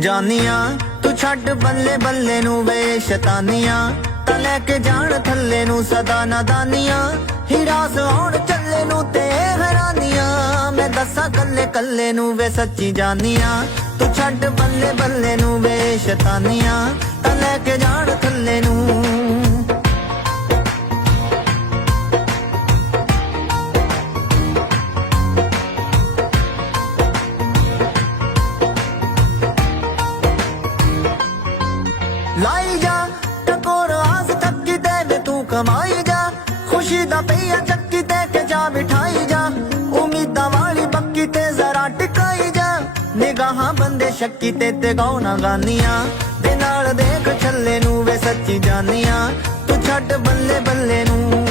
ਜਾਨੀਆਂ ਤੂੰ ਛੱਡ ਬੱਲੇ ਬੱਲੇ ਨੂੰ ਵੇ ਸ਼ੈਤਾਨੀਆਂ, ਤਾਂ ਲੈ ਕੇ ਜਾਣ ਥੱਲੇ ਨੂੰ ਸਦਾ ਨਾਦਾਨੀਆਂ। ਹੀਰਾਸ ਆਉਣ ਚੱਲੇ ਨੂੰ ਤੇ ਹੈਰਾਨੀਆਂ, ਮੈਂ ਦੱਸਾਂ ਕੱਲੇ ਕੱਲੇ ਨੂੰ ਵੇ ਸੱਚੀ ਜਾਨੀਆਂ। ਤੂੰ ਛੱਡ ਬੱਲੇ ਬੱਲੇ ਨੂੰ ਵੇ ਸ਼ੈਤਾਨੀਆਂ, ਤਾਂ ਲੈ ਕੇ ਜਾਣ ਥੱਲੇ ਨੂੰ। ਲਾਈ ਜਾ ਟਕੋਰ ਆਸ ਚੱਕੀ ਤੇ ਵੇ ਤੂੰ ਕਮਾਈ ਜਾ, ਖੁਸ਼ੀ ਦਾ ਪਈਆ ਚੱਕੀ ਤੇ ਕੇ ਜਾ ਬਿਠਾਈ ਜਾ। ਉਮੀਦਾਂ ਵਾਲੀ ਬੱਕੀ ਤੇ ਜ਼ਰਾ ਟਿਕਾਈ ਜਾ, ਨਿਗਾਹਾਂ ਬੰਦੇ ਸ਼ੱਕੀ ਤੇ ਗਾਉਣਾ ਗਾਨੀਆਂ। ਦੇ ਨਾਲ ਦੇਖ ਛੱਲੇ ਨੂੰ ਵੇ ਸੱਚੀ ਜਾਨੀਆਂ, ਤੂੰ ਛੱਡ ਬੱਲੇ ਬੱਲੇ ਨੂੰ।